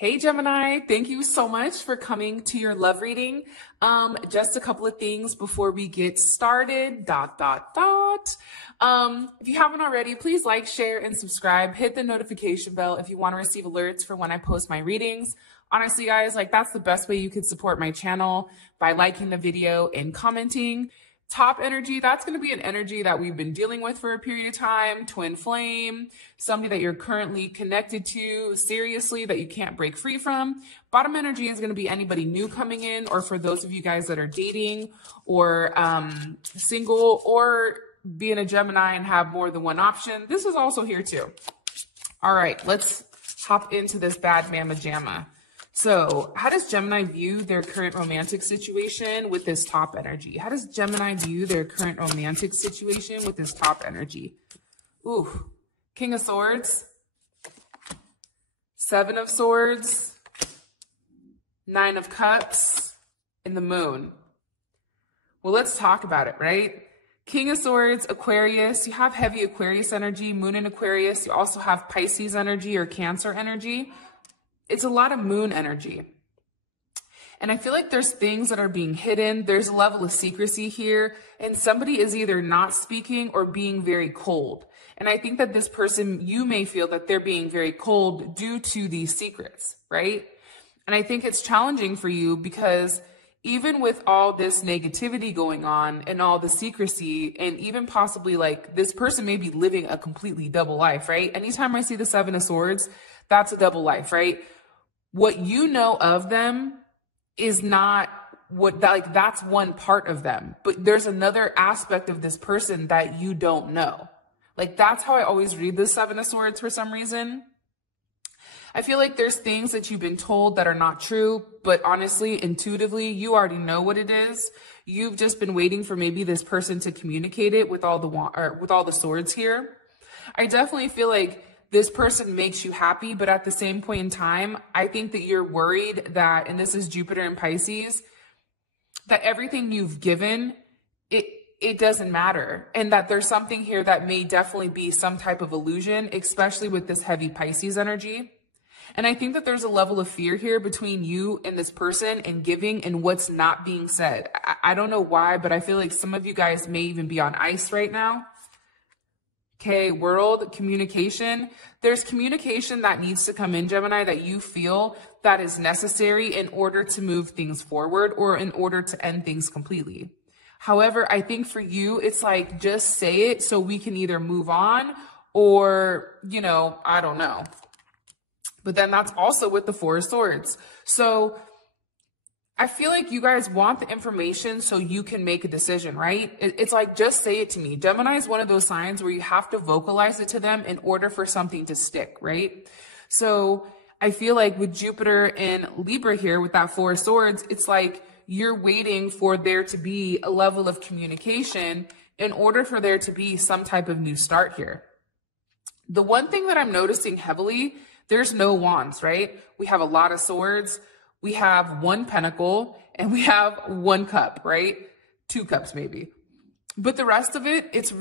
Hey Gemini, thank you so much for coming to your love reading. Just a couple of things before we get started, If you haven't already, please like, share, and subscribe. Hit the notification bell if you want to receive alerts for when I post my readings. Honestly, guys, that's the best way you could support my channel, by liking the video and commenting. Top energy, that's going to be an energy that we've been dealing with for a period of time. Twin flame, somebody that you're currently connected to seriously that you can't break free from. Bottom energy is going to be anybody new coming in, or for those of you guys that are dating or single, or being a Gemini and have more than one option. This is also here too. All right, let's hop into this bad mama jamma. So how does Gemini view their current romantic situation with this top energy? How does Gemini view their current romantic situation with this top energy? Ooh, King of Swords, Seven of Swords, Nine of Cups, and the Moon. Well, let's talk about it, right? King of Swords, Aquarius, you have heavy Aquarius energy, Moon in Aquarius. You also have Pisces energy or Cancer energy. It's a lot of moon energy. And I feel like there's things that are being hidden. There's a level of secrecy here, and somebody is either not speaking or being very cold. And I think that this person, you may feel that they're being very cold due to these secrets, right? And I think it's challenging for you because even with all this negativity going on and all the secrecy, and even possibly this person may be living a completely double life, right? Anytime I see the Seven of Swords, that's a double life, right? What you know of them is not that's one part of them, but there's another aspect of this person that you don't know. That's how I always read the Seven of Swords for some reason. I feel like there's things that you've been told that are not true, but honestly, intuitively, you already know what it is. You've just been waiting for maybe this person to communicate it with all the swords here. I definitely feel like this person makes you happy, but at the same point in time, I think that you're worried that, and this is Jupiter and Pisces, that everything you've given, it doesn't matter. And that there's something here that may definitely be some type of illusion, especially with this heavy Pisces energy. And I think that there's a level of fear here between you and this person and giving and what's not being said. I don't know why, but I feel like some of you guys may even be on ice right now. Okay, world communication. There's communication that needs to come in, Gemini, that you feel that is necessary in order to move things forward or in order to end things completely. However, I think for you, it's just say it so we can either move on or, I don't know. But then that's also with the Four of Swords. So I feel like you guys want the information so you can make a decision, right? It's just say it to me. Gemini is one of those signs where you have to vocalize it to them in order for something to stick, right? So I feel like with Jupiter and Libra here with that Four of Swords, it's you're waiting for there to be a level of communication in order for there to be some type of new start here. The one thing that I'm noticing heavily, there's no wands, right? We have a lot of swords. We have one pentacle and we have one cup, right? Two cups maybe. But the rest of it, there's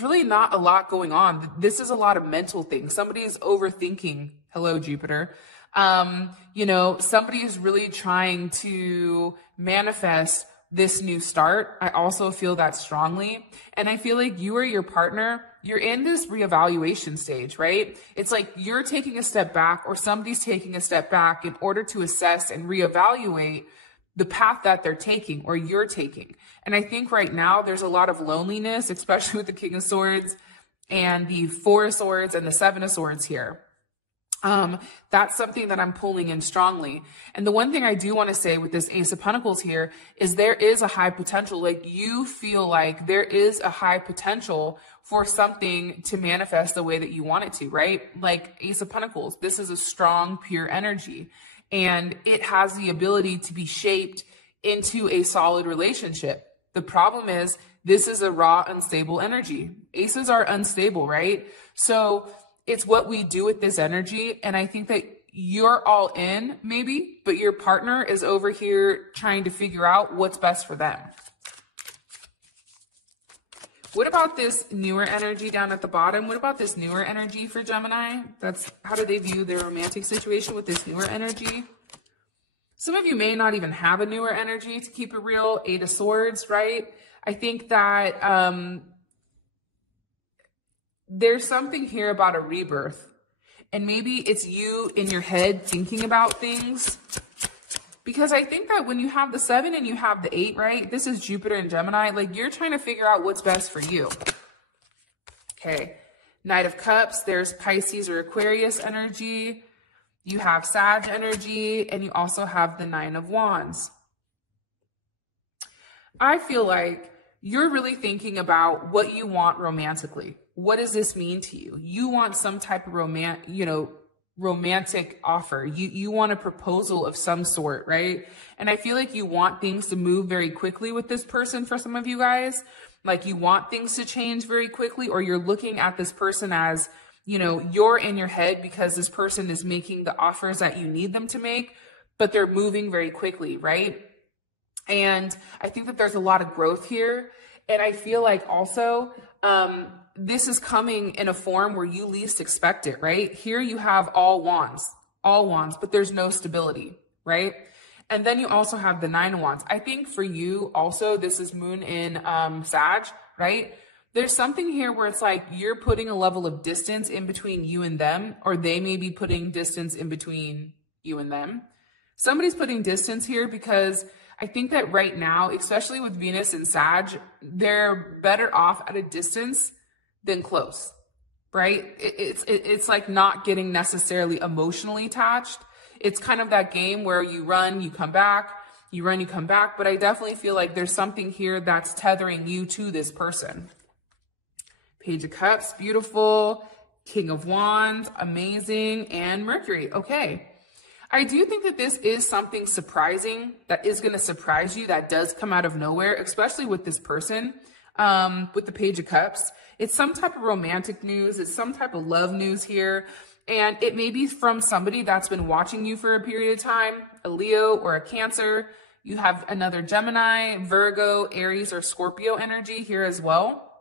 really not a lot going on. This is a lot of mental things. Somebody's overthinking. Hello, Jupiter. Somebody is really trying to manifest this new start. I also feel that strongly. And I feel like you or your partner, you're in this reevaluation stage, right? It's you're taking a step back or somebody's taking a step back in order to assess and reevaluate the path that they're taking or you're taking. And I think right now there's a lot of loneliness, especially with the King of Swords and the Four of Swords and the Seven of Swords here. That's something that I'm pulling in strongly. And the one thing I do want to say with this Ace of Pentacles here is there is a high potential. You feel like there is a high potential for something to manifest the way that you want it to, right? Ace of Pentacles, this is a strong, pure energy, and it has the ability to be shaped into a solid relationship. The problem is this is a raw, unstable energy. Aces are unstable, right? So it's what we do with this energy. And I think that you're all in maybe, but your partner is over here trying to figure out what's best for them. What about this newer energy down at the bottom? What about this newer energy for Gemini? How do they view their romantic situation with this newer energy? Some of you may not even have a newer energy, to keep it real. 8 of Swords, right? I think that there's something here about a rebirth. And maybe it's you in your head thinking about things. Because I think that when you have the 7 and you have the 8, right? This is Jupiter and Gemini. Like, you're trying to figure out what's best for you. Okay. Knight of Cups. There's Pisces or Aquarius energy. You have Sag energy. And you also have the 9 of Wands. I feel like you're really thinking about what you want romantically. What does this mean to you? You want some type of romantic offer. You want a proposal of some sort, right? And I feel like you want things to move very quickly with this person for some of you guys. Like, you want things to change very quickly, or you're looking at this person as, you're in your head because this person is making the offers that you need them to make, but they're moving very quickly, right? And I think that there's a lot of growth here. And I feel like also, this is coming in a form where you least expect it, right? Here you have all wands, but there's no stability, right? And then you also have the 9 of Wands. I think for you also, this is moon in Sag, right? There's something here where it's like you're putting a level of distance in between you and them, or they may be putting distance in between you and them. Somebody's putting distance here because I think that right now, especially with Venus and Sag, they're better off at a distance than close, right? It's like not getting necessarily emotionally attached. It's kind of that game where you run, you come back, you run, you come back. But I definitely feel like there's something here that's tethering you to this person. Page of Cups, beautiful. King of Wands, amazing. And Mercury, okay. I do think that this is something surprising that is going to surprise you, that does come out of nowhere, especially with this person, with the Page of Cups. It's some type of romantic news. It's some type of love news here. And it may be from somebody that's been watching you for a period of time, a Leo or a Cancer. You have another Gemini, Virgo, Aries, or Scorpio energy here as well.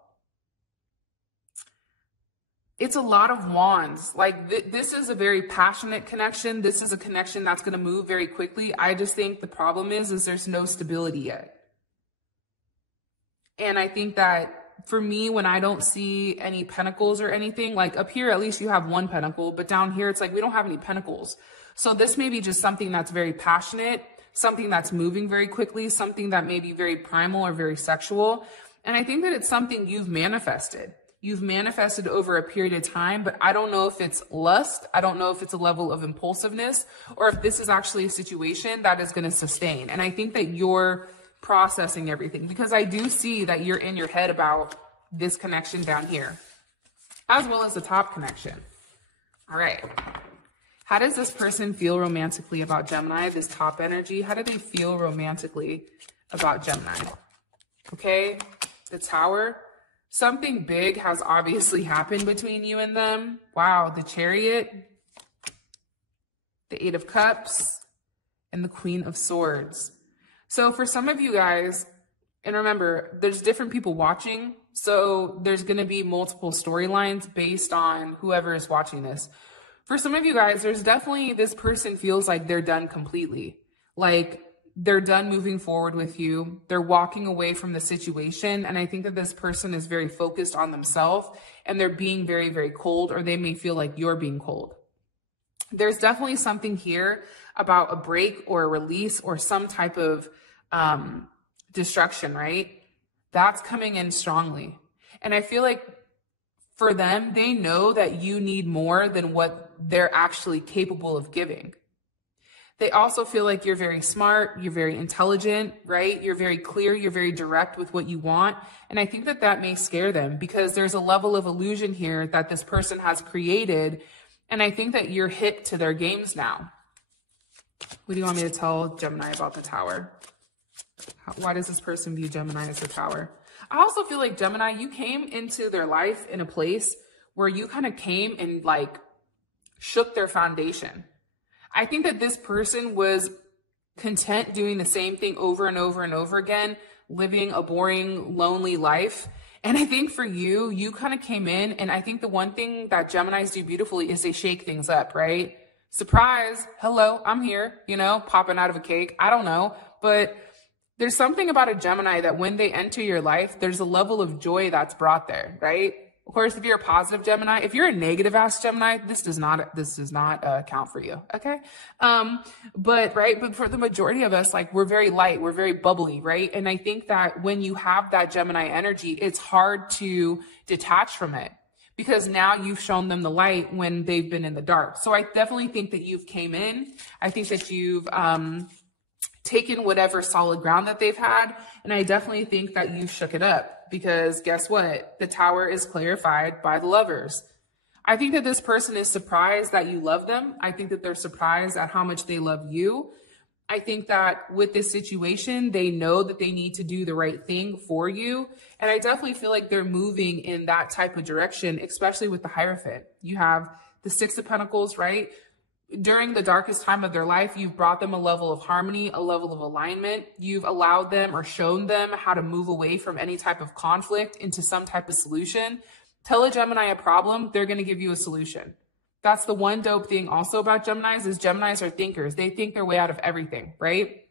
It's a lot of wands. Like, this is a very passionate connection. This is a connection that's going to move very quickly. I just think the problem is there's no stability yet. And I think that for me, when I don't see any pentacles or anything, like up here, at least you have 1 pentacle, but down here, it's like we don't have any pentacles. So this may be just something that's very passionate, something that's moving very quickly, something that may be very primal or very sexual. And I think that it's something you've manifested. You've manifested over a period of time, but I don't know if it's lust. I don't know if it's a level of impulsiveness, or if this is actually a situation that is going to sustain. And I think that you're processing everything, because I do see that you're in your head about this connection down here, as well as the top connection. All right. How does this person feel romantically about Gemini, this top energy? How do they feel romantically about Gemini? Okay. The Tower. Something big has obviously happened between you and them. Wow. The Chariot, the 8 of Cups, and the Queen of Swords. So for some of you guys, and remember, there's different people watching, so there's going to be multiple storylines based on whoever is watching this. For some of you guys, there's definitely, this person feels like they're done completely. Like, they're done moving forward with you. They're walking away from the situation. And I think that this person is very focused on themselves, and they're being very, very cold, or they may feel like you're being cold. There's definitely something here about a break or a release or some type of destruction, right? That's coming in strongly. And I feel like for them, they know that you need more than what they're actually capable of giving. They also feel like you're very smart, you're very intelligent, right? You're very clear, you're very direct with what you want. And I think that that may scare them, because there's a level of illusion here that this person has created. And I think that you're hip to their games now. What do you want me to tell Gemini about the Tower? Why does this person view Gemini as the Tower? I also feel like Gemini, you came into their life in a place where you kind of came and like shook their foundation. I think that this person was content doing the same thing over and over and over again, living a boring, lonely life. And I think for you, you kind of came in, and I think the one thing that Geminis do beautifully is they shake things up, right? Surprise, hello, I'm here, you know, popping out of a cake. I don't know, but there's something about a Gemini that when they enter your life, there's a level of joy that's brought there, right? Of course, if you're a positive Gemini, if you're a negative ass Gemini, this does not count for you. Okay. But for the majority of us, like, we're very light, we're very bubbly, right? And I think that when you have that Gemini energy, it's hard to detach from it because now you've shown them the light when they've been in the dark. So I definitely think that you've came in. I think that you've, taken whatever solid ground that they've had. And I definitely think that you shook it up because guess what? The Tower is clarified by the Lovers. I think that this person is surprised that you love them. I think that they're surprised at how much they love you. I think that with this situation, they know that they need to do the right thing for you. And I definitely feel like they're moving in that type of direction, especially with the Hierophant. You have the Six of Pentacles, right? During the darkest time of their life, you've brought them a level of harmony, a level of alignment. You've allowed them or shown them how to move away from any type of conflict into some type of solution. Tell a Gemini a problem, they're going to give you a solution. That's the one dope thing also about Geminis is Geminis are thinkers. They think their way out of everything, right?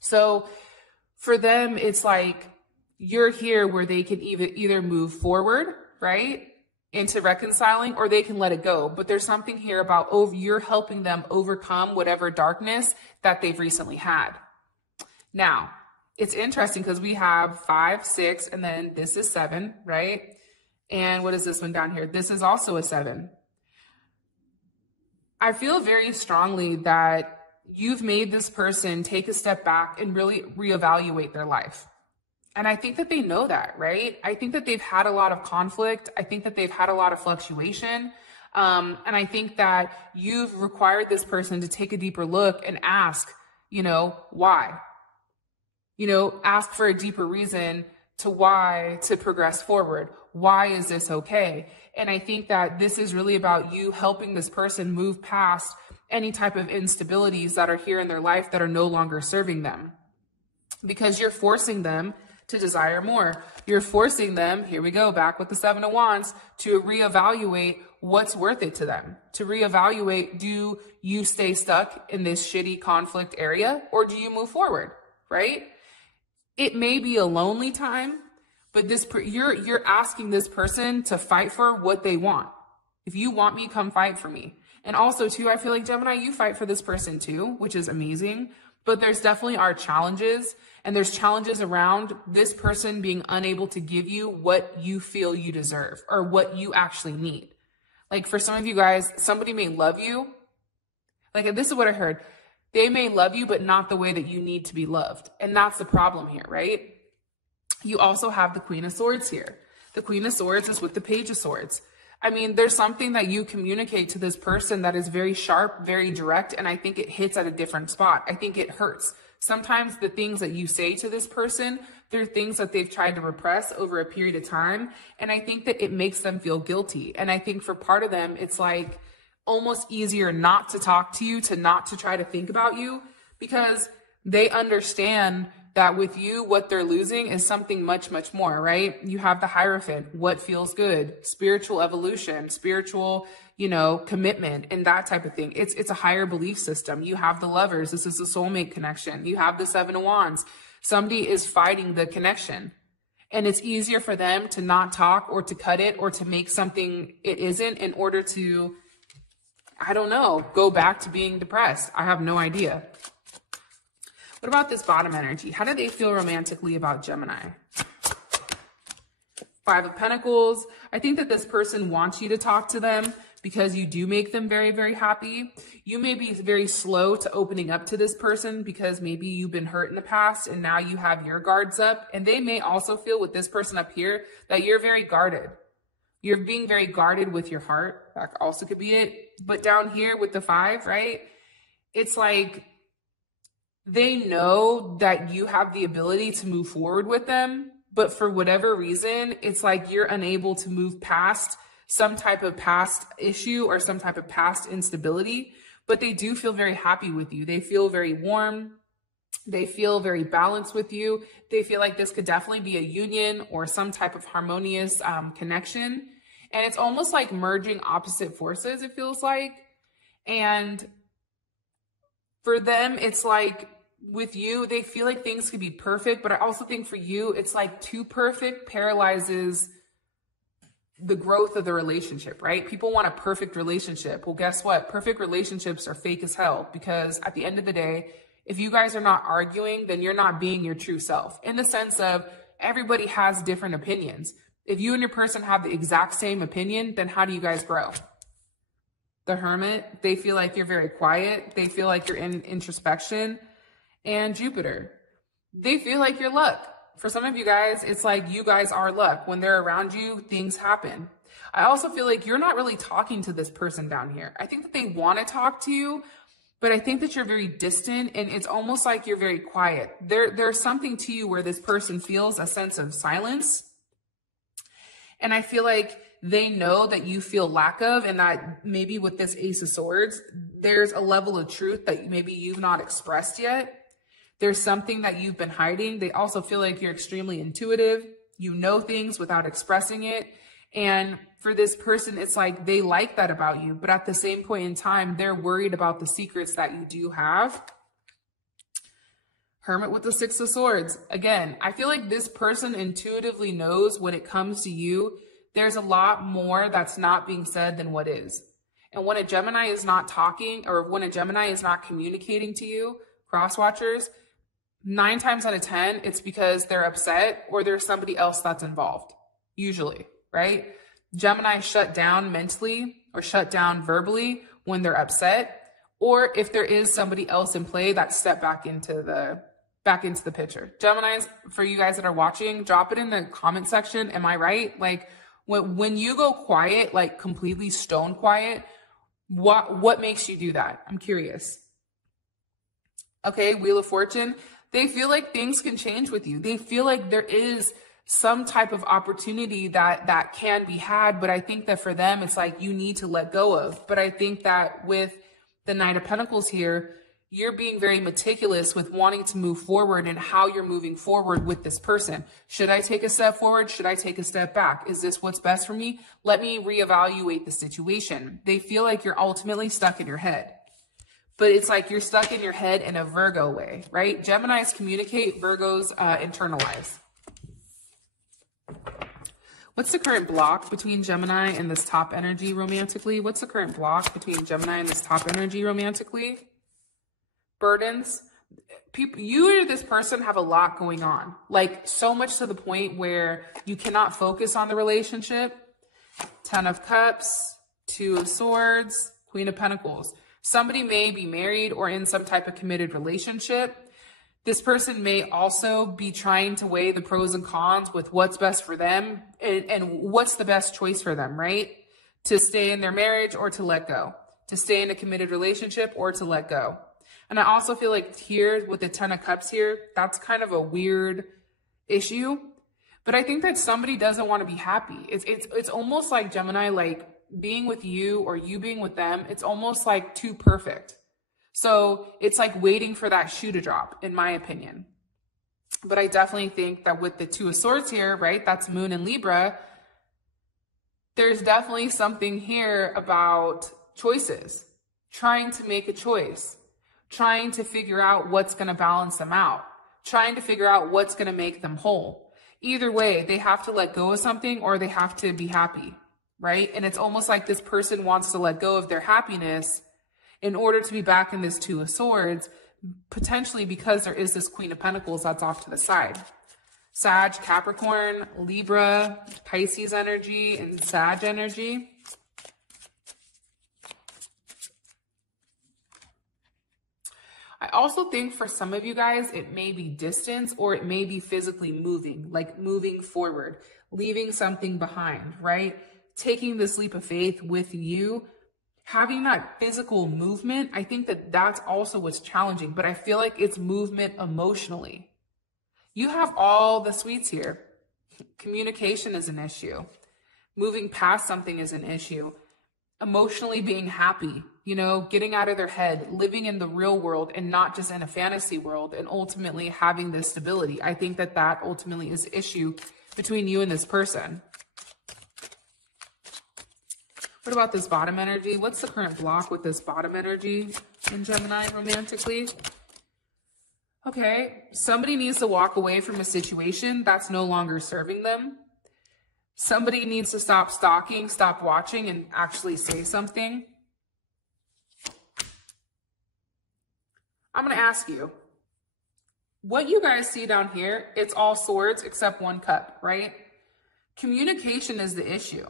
So for them, it's like you're here where they can either move forward, right, into reconciling, or they can let it go. But there's something here about you're helping them overcome whatever darkness that they've recently had. Now, it's interesting because we have 5, 6, and then this is 7, right? And what is this one down here? This is also a 7. I feel very strongly that you've made this person take a step back and really reevaluate their life. And I think that they know that, right? I think that they've had a lot of conflict. I think that they've had a lot of fluctuation. And I think that you've required this person to take a deeper look and ask, you know, why? You know, ask for a deeper reason to why to progress forward. Why is this okay? And I think that this is really about you helping this person move past any type of instabilities that are here in their life that are no longer serving them. Because you're forcing them to desire more. You're forcing them, here we go, back with the 7 of Wands, to reevaluate what's worth it to them. To reevaluate, do you stay stuck in this shitty conflict area or do you move forward, right? It may be a lonely time, but you're asking this person to fight for what they want. If you want me, come fight for me. And also too, I feel like Gemini, you fight for this person too, which is amazing. But there's definitely are challenges, and there's challenges around this person being unable to give you what you feel you deserve or what you actually need. Like for some of you guys, somebody may love you. Like this is what I heard. They may love you, but not the way that you need to be loved. And that's the problem here, right? You also have the Queen of Swords here. The Queen of Swords is with the Page of Swords. I mean, there's something that you communicate to this person that is very sharp, very direct, and I think it hits at a different spot. I think it hurts. Sometimes the things that you say to this person, they're things that they've tried to repress over a period of time, and I think that it makes them feel guilty. And I think for part of them, it's like almost easier not to talk to you, to not to try to think about you, because they understand that with you, what they're losing is something much, much more, right? You have the Hierophant, what feels good, spiritual evolution, spiritual, you know, commitment and that type of thing. It's a higher belief system. You have the Lovers. This is a soulmate connection. You have the 7 of Wands. Somebody is fighting the connection, and it's easier for them to not talk or to cut it or to make something it isn't in order to, I don't know, go back to being depressed. I have no idea. What about this bottom energy? How do they feel romantically about Gemini? 5 of Pentacles. I think that this person wants you to talk to them because you do make them very, very happy. You may be very slow to opening up to this person because maybe you've been hurt in the past and now you have your guards up. And they may also feel with this person up here that you're very guarded. You're being very guarded with your heart. That also could be it. But down here with the 5, right? It's like they know that you have the ability to move forward with them, but for whatever reason, it's like you're unable to move past some type of past issue or some type of past instability, but they do feel very happy with you. They feel very warm. They feel very balanced with you. They feel like this could definitely be a union or some type of harmonious connection. And it's almost like merging opposite forces, it feels like. And for them, it's like with you, they feel like things could be perfect. But I also think for you, it's like too perfect paralyzes the growth of the relationship, right? People want a perfect relationship. Well, guess what? Perfect relationships are fake as hell, because at the end of the day, if you guys are not arguing, then you're not being your true self, in the sense of everybody has different opinions. If you and your person have the exact same opinion, then how do you guys grow? The Hermit, they feel like you're very quiet. They feel like you're in introspection. And Jupiter, they feel like you're luck. For some of you guys, it's like you guys are luck. When they're around you, things happen. I also feel like you're not really talking to this person down here. I think that they want to talk to you, but I think that you're very distant, and it's almost like you're very quiet. There's something to you where this person feels a sense of silence. And I feel like they know that you feel lack of, and that maybe with this Ace of Swords, there's a level of truth that maybe you've not expressed yet. There's something that you've been hiding. They also feel like you're extremely intuitive. You know things without expressing it. And for this person, it's like they like that about you. But at the same point in time, they're worried about the secrets that you do have. Hermit with the Six of Swords. Again, I feel like this person intuitively knows when it comes to you, there's a lot more that's not being said than what is. And when a Gemini is not talking, or when a Gemini is not communicating to you, cross watchers, 9 times out of 10, it's because they're upset or there's somebody else that's involved, usually, right? Gemini shut down mentally or shut down verbally when they're upset, or if there is somebody else in play that step back into the picture. Geminis, for you guys that are watching, drop it in the comment section. Am I right? Like when you go quiet, like completely stone quiet, what makes you do that? I'm curious. Okay, Wheel of Fortune. They feel like things can change with you. They feel like there is some type of opportunity that can be had, but I think that for them, it's like you need to let go of. But I think that with the Knight of Pentacles here, you're being very meticulous with wanting to move forward and how you're moving forward with this person. Should I take a step forward? Should I take a step back? Is this what's best for me? Let me reevaluate the situation. They feel like you're ultimately stuck in your head. But it's like you're stuck in your head in a Virgo way, right? Geminis communicate, Virgos internalize. What's the current block between Gemini and this top energy romantically? What's the current block between Gemini and this top energy romantically? Burdens. People, you or this person have a lot going on. Like so much to the point where you cannot focus on the relationship. 10 of Cups, 2 of Swords, Queen of Pentacles. Somebody may be married or in some type of committed relationship. This person may also be trying to weigh the pros and cons with what's best for them and what's the best choice for them, right? To stay in their marriage or to let go. To stay in a committed relationship or to let go. And I also feel like here with the 10 of Cups here, that's kind of a weird issue. But I think that somebody doesn't want to be happy. It's almost like Gemini, like being with you or you being with them, it's almost like too perfect. So it's like waiting for that shoe to drop, in my opinion. But I definitely think that with the 2 of Swords here, right, that's Moon and Libra, there's definitely something here about choices, trying to make a choice, trying to figure out what's going to balance them out, trying to figure out what's going to make them whole. Either way, they have to let go of something or they have to be happy, right? And it's almost like this person wants to let go of their happiness in order to be back in this 2 of Swords, potentially because there is this Queen of Pentacles that's off to the side. Sag, Capricorn, Libra, Pisces energy, and Sag energy. I also think for some of you guys, it may be distance or it may be physically moving, like moving forward, leaving something behind, right? Taking this leap of faith with you, having that physical movement. I think that that's also what's challenging, but I feel like it's movement emotionally. You have all the sweets here. Communication is an issue. Moving past something is an issue. Emotionally being happy. you know, getting out of their head, living in the real world and not just in a fantasy world, and ultimately having this stability. I think that that ultimately is the issue between you and this person. What about this bottom energy? What's the current block with this bottom energy in Gemini romantically? Okay, somebody needs to walk away from a situation that's no longer serving them. Somebody needs to stop stalking, stop watching, and actually say something. I'm going to ask you, what you guys see down here, it's all swords except one cup, right? Communication is the issue.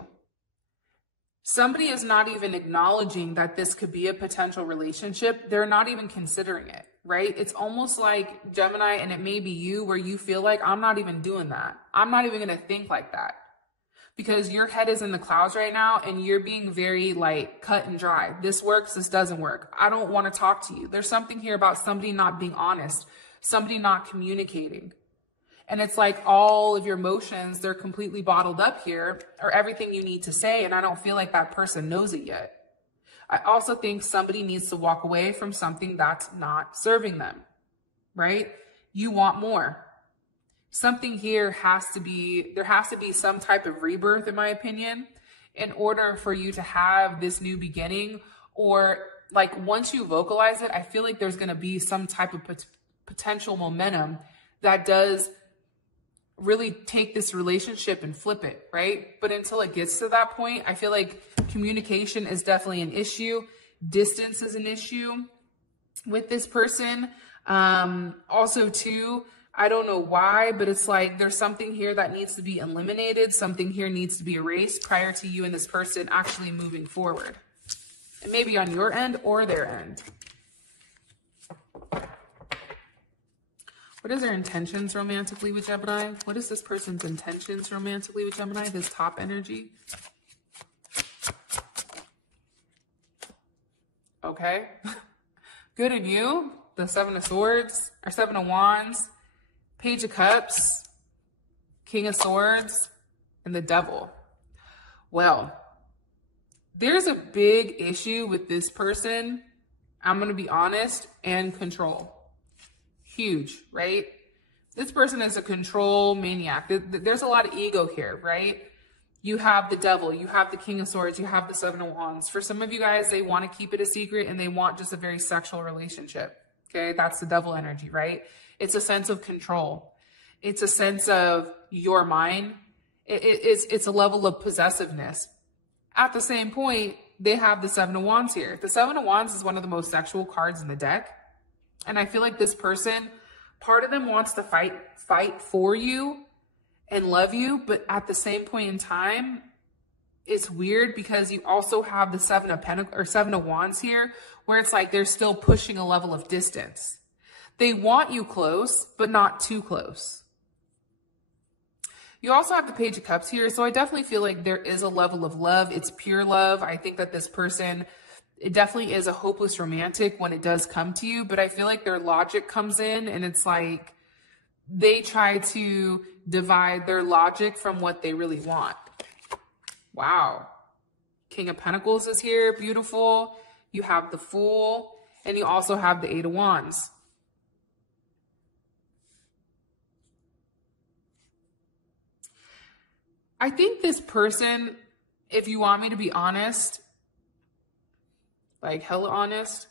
Somebody is not even acknowledging that this could be a potential relationship. They're not even considering it, right? It's almost like Gemini, and it may be you, where you feel like, I'm not even doing that. I'm not even going to think like that. Because your head is in the clouds right now and you're being very like cut and dry. This works, this doesn't work. I don't want to talk to you. There's something here about somebody not being honest, somebody not communicating. And it's like all of your emotions, they're completely bottled up here, or everything you need to say. And I don't feel like that person knows it yet. I also think somebody needs to walk away from something that's not serving them, right? You want more. Something here there has to be some type of rebirth, in my opinion, in order for you to have this new beginning. Or like once you vocalize it, I feel like there's going to be some type of potential momentum that does really take this relationship and flip it, right? But until it gets to that point, I feel like communication is definitely an issue. Distance is an issue with this person. Also too, I don't know why, but it's like there's something here that needs to be eliminated. Something here needs to be erased prior to you and this person actually moving forward. And maybe on your end or their end. What is their intentions romantically with Gemini? What is this person's intentions romantically with Gemini? This top energy. Okay. Good in you. The Seven of Swords, or Seven of Wands. Page of Cups, King of Swords, and the Devil. Well, there's a big issue with this person, I'm going to be honest, and control. Huge, right? This person is a control maniac. There's a lot of ego here, right? You have the Devil, you have the King of Swords, you have the Seven of Wands. For some of you guys, they want to keep it a secret and they want just a very sexual relationship. Okay, that's the Devil energy, right? It's a sense of control. It's a sense of your mind. It's a level of possessiveness. At the same point, they have the Seven of Wands here. The Seven of Wands is one of the most sexual cards in the deck. And I feel like this person, part of them wants to fight for you and love you. But at the same point in time, it's weird because you also have the Seven of Wands here, where it's like they're still pushing a level of distance. They want you close, but not too close. You also have the Page of Cups here. So I definitely feel like there is a level of love. It's pure love. I think that this person, it definitely is a hopeless romantic when it does come to you. But I feel like their logic comes in and it's like they try to divide their logic from what they really want. Wow. King of Pentacles is here. Beautiful. You have the Fool. And you also have the Eight of Wands. I think this person, if you want me to be honest, like hella honest,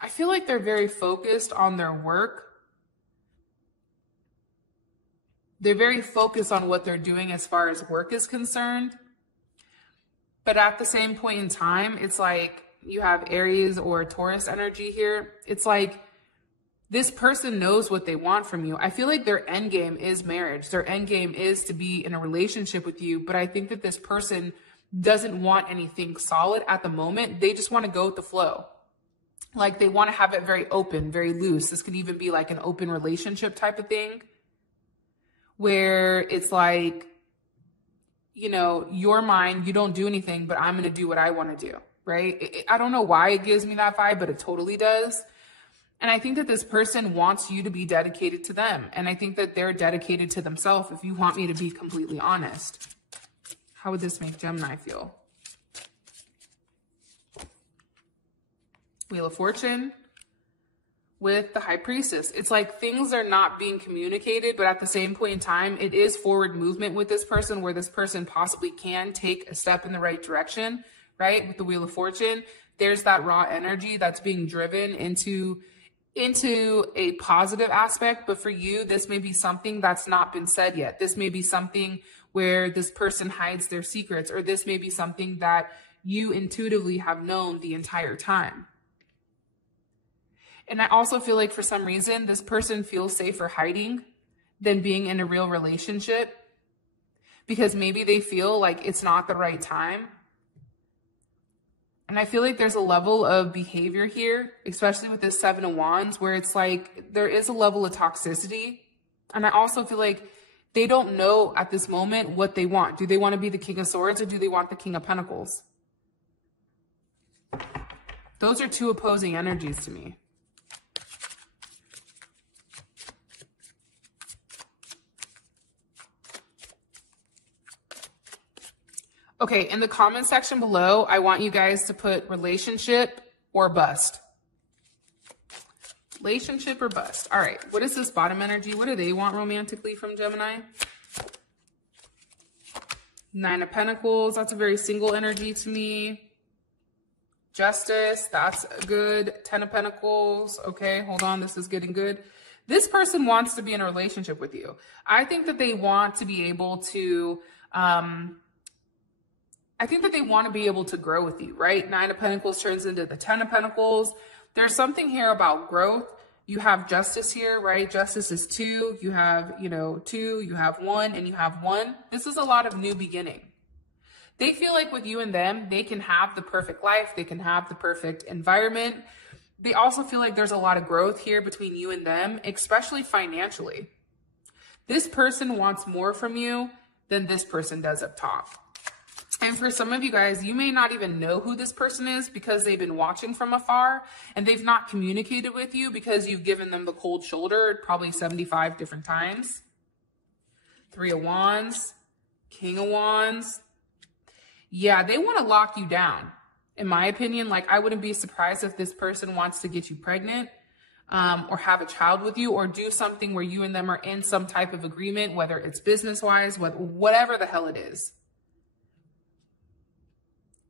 I feel like they're very focused on their work. They're very focused on what they're doing as far as work is concerned. But at the same point in time, it's like you have Aries or Taurus energy here. It's like this person knows what they want from you. I feel like their end game is marriage. Their end game is to be in a relationship with you. But I think that this person doesn't want anything solid at the moment. They just want to go with the flow. Like they want to have it very open, very loose. This could even be like an open relationship type of thing where it's like, you know, your mind, you don't do anything, but I'm going to do what I want to do, right? I don't know why it gives me that vibe, but it totally does. And I think that this person wants you to be dedicated to them. And I think that they're dedicated to themselves, if you want me to be completely honest. How would this make Gemini feel? Wheel of Fortune with the High Priestess. It's like things are not being communicated, but at the same point in time, it is forward movement with this person where this person possibly can take a step in the right direction, right? With the Wheel of Fortune, there's that raw energy that's being driven into a positive aspect. But for you, this may be something that's not been said yet. This may be something where this person hides their secrets, or this may be something that you intuitively have known the entire time. And I also feel like for some reason, this person feels safer hiding than being in a real relationship, because maybe they feel like it's not the right time. And I feel like there's a level of behavior here, especially with this Seven of Wands, where it's like there is a level of toxicity. And I also feel like they don't know at this moment what they want. Do they want to be the King of Swords, or do they want the King of Pentacles? Those are two opposing energies to me. Okay, in the comment section below, I want you guys to put relationship or bust. Relationship or bust. All right, what is this bottom energy? What do they want romantically from Gemini? Nine of Pentacles, that's a very single energy to me. Justice, that's good. Ten of Pentacles, okay, hold on, this is getting good. This person wants to be in a relationship with you. I think that they want to be able to, to grow with you, right? Nine of Pentacles turns into the Ten of Pentacles. There's something here about growth. You have Justice here, right? Justice is two. You have, two, you have one, and you have one. This is a lot of new beginning. They feel like with you and them, they can have the perfect life. They can have the perfect environment. They also feel like there's a lot of growth here between you and them, especially financially. This person wants more from you than this person does up top. And for some of you guys, you may not even know who this person is because they've been watching from afar and they've not communicated with you because you've given them the cold shoulder probably 75 different times. Three of Wands, King of Wands. Yeah, they want to lock you down. In my opinion, like I wouldn't be surprised if this person wants to get you pregnant or have a child with you or do something where you and them are in some type of agreement, whether it's business-wise, whatever the hell it is.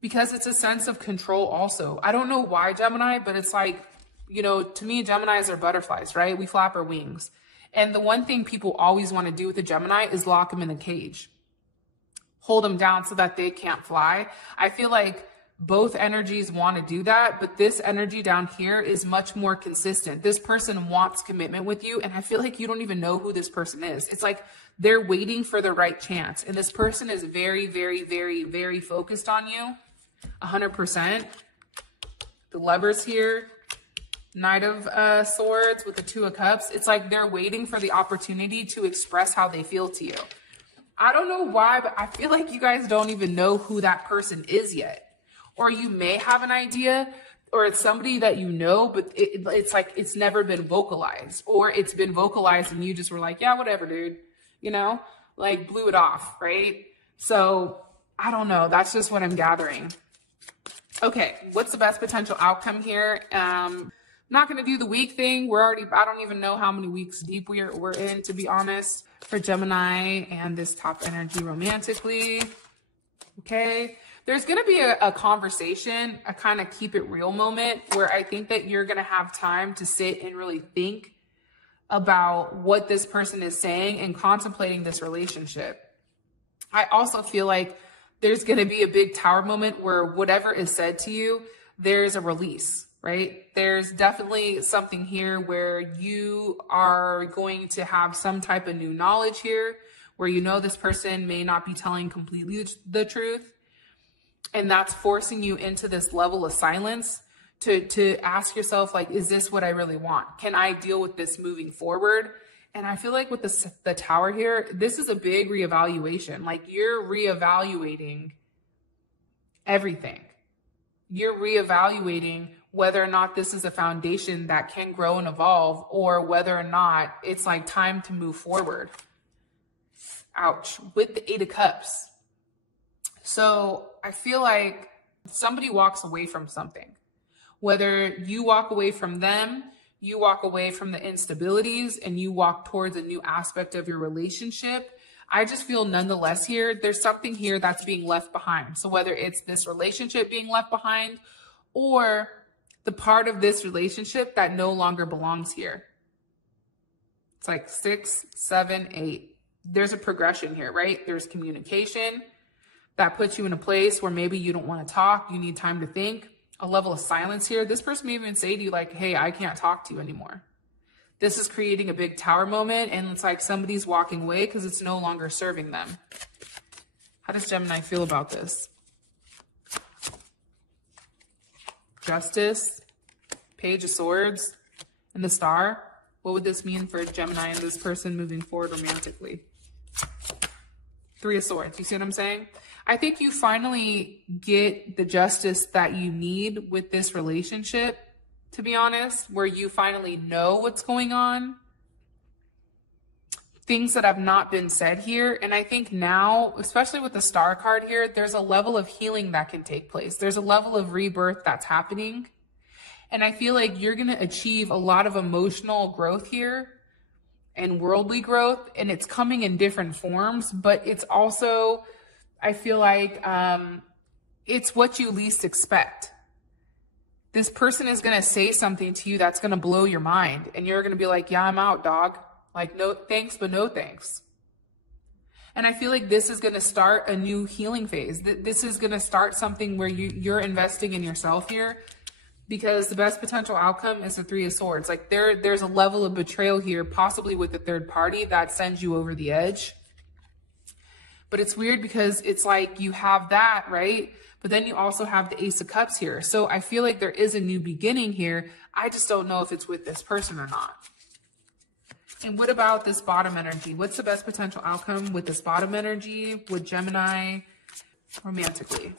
Because it's a sense of control also. I don't know why, Gemini, but it's like, to me, Geminis are butterflies, right? We flap our wings. And the one thing people always want to do with a Gemini is lock them in a cage. Hold them down so that they can't fly. I feel like both energies want to do that, but this energy down here is much more consistent. This person wants commitment with you, and I feel like you don't even know who this person is. It's like they're waiting for the right chance, and this person is very, very, very, very focused on you. 100%. The Lovers here, Knight of Swords with the Two of Cups. It's like they're waiting for the opportunity to express how they feel to you. I don't know why, but I feel like you guys don't even know who that person is yet. Or you may have an idea, or it's somebody that you know, but it's like it's never been vocalized. Or it's been vocalized and you just were like, yeah, whatever, dude. Like blew it off, right? So I don't know. That's just what I'm gathering. Okay, what's the best potential outcome here? I'm not going to do the week thing. I don't even know how many weeks deep we're in, to be honest, for Gemini and this top energy romantically. Okay, there's going to be a conversation, a kind of keep it real moment where I think that you're going to have time to sit and really think about what this person is saying and contemplating this relationship. I also feel like there's going to be a big Tower moment where whatever is said to you, there's a release, right? There's definitely something here where you are going to have some type of new knowledge here where this person may not be telling completely the truth. And that's forcing you into this level of silence to ask yourself, like, is this what I really want? Can I deal with this moving forward? And I feel like with the Tower here, this is a big reevaluation. Like you're reevaluating everything. You're reevaluating whether or not this is a foundation that can grow and evolve or whether or not it's like time to move forward. Ouch. With the Eight of Cups. So I feel like somebody walks away from something. Whether you walk away from them, you walk away from the instabilities, and you walk towards a new aspect of your relationship, I just feel nonetheless here, there's something here that's being left behind. So whether it's this relationship being left behind or the part of this relationship that no longer belongs here. It's like 6, 7, 8. There's a progression here, right? There's communication that puts you in a place where maybe you don't want to talk. You need time to think. A level of silence here. This person may even say to you like, hey, I can't talk to you anymore. This is creating a big tower moment, and it's like somebody's walking away because it's no longer serving them. How does Gemini feel about this? Justice, Page of Swords, and the Star. What would this mean for Gemini and this person moving forward romantically? 3 of Swords. You see what I'm saying? I think you finally get the justice that you need with this relationship, to be honest, where you finally know what's going on. Things that have not been said here. And I think now, especially with the Star card here, there's a level of healing that can take place. There's a level of rebirth that's happening. And I feel like you're going to achieve a lot of emotional growth here and worldly growth. And it's coming in different forms, but it's also, I feel like it's what you least expect. This person is going to say something to you that's going to blow your mind. And you're going to be like, yeah, I'm out, dog. Like, no thanks, but no thanks. And I feel like this is going to start a new healing phase. This is going to start something where you're investing in yourself here, because the best potential outcome is the 3 of Swords. Like there's a level of betrayal here, possibly with the third party, that sends you over the edge. But it's weird because it's like you have that, right? But then you also have the Ace of Cups here. So I feel like there is a new beginning here. I just don't know if it's with this person or not. And what about this bottom energy? What's the best potential outcome with this bottom energy with Gemini romantically?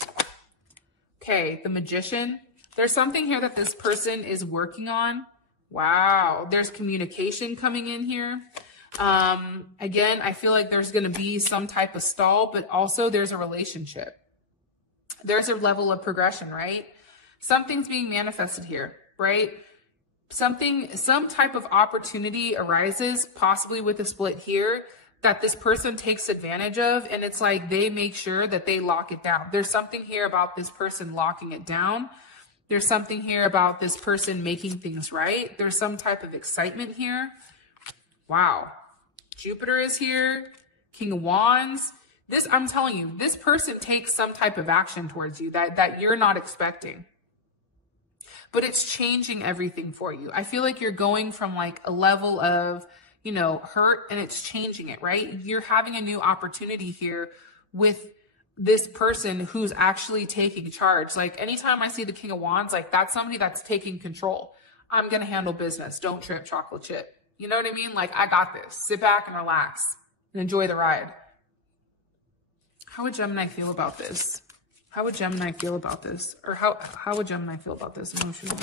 Okay, the Magician. There's something here that this person is working on. Wow, there's communication coming in here. Again, I feel like there's going to be some type of stall, but also there's a relationship. There's a level of progression, right? Something's being manifested here, right? Some type of opportunity arises, possibly with a split here, that this person takes advantage of. And it's like they make sure that they lock it down. There's something here about this person locking it down. There's something here about this person making things right. There's some type of excitement here. Wow. Jupiter is here. King of Wands. This, I'm telling you, this person takes some type of action towards you that you're not expecting. But it's changing everything for you. I feel like you're going from like a level of, you know, hurt, and it's changing it, right? You're having a new opportunity here with this person who's actually taking charge. Like anytime I see the King of Wands, like that's somebody that's taking control. I'm going to handle business. Don't trip, chocolate chip. You know what I mean? Like I got this. Sit back and relax and enjoy the ride. How would Gemini feel about this? How would Gemini feel about this? Or how would Gemini feel about this emotionally?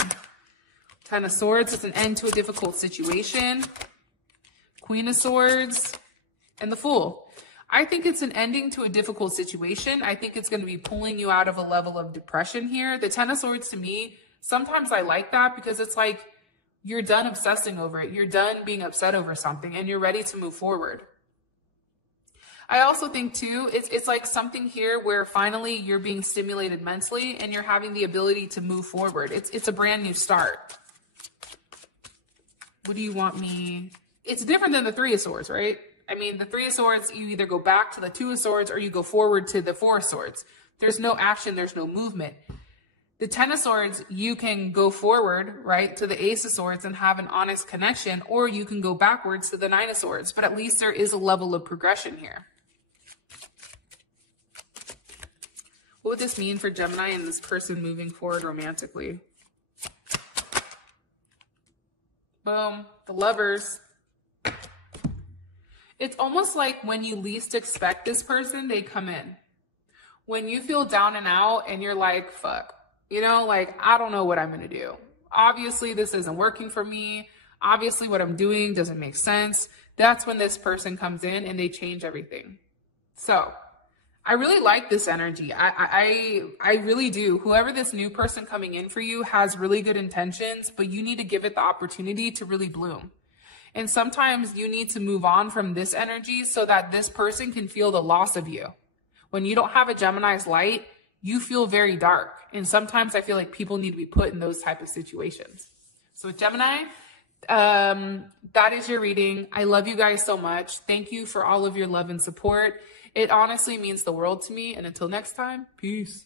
10 of Swords, it's an end to a difficult situation. Queen of Swords and the Fool. I think it's an ending to a difficult situation. I think it's going to be pulling you out of a level of depression here. The 10 of Swords, to me, sometimes I like that because it's like you're done obsessing over it. You're done being upset over something and you're ready to move forward. I also think too, it's like something here where finally you're being stimulated mentally and you're having the ability to move forward. It's a brand new start. What do you want me? It's different than the 3 of Swords, right? I mean, the 3 of Swords, you either go back to the 2 of Swords or you go forward to the 4 of Swords. There's no action. There's no movement. The 10 of Swords, you can go forward, right, to the Ace of Swords and have an honest connection, or you can go backwards to the 9 of Swords. But at least there is a level of progression here. What would this mean for Gemini and this person moving forward romantically? Boom. The Lovers. It's almost like when you least expect this person, they come in. When you feel down and out and you're like, fuck, you know, like, I don't know what I'm going to do. Obviously, this isn't working for me. Obviously, what I'm doing doesn't make sense. That's when this person comes in and they change everything. So I really like this energy. I really do. Whoever this new person coming in for you has really good intentions, but you need to give it the opportunity to really bloom. And sometimes you need to move on from this energy so that this person can feel the loss of you. When you don't have a Gemini's light, you feel very dark. And sometimes I feel like people need to be put in those type of situations. So with Gemini, that is your reading. I love you guys so much. Thank you for all of your love and support. It honestly means the world to me. And until next time, peace.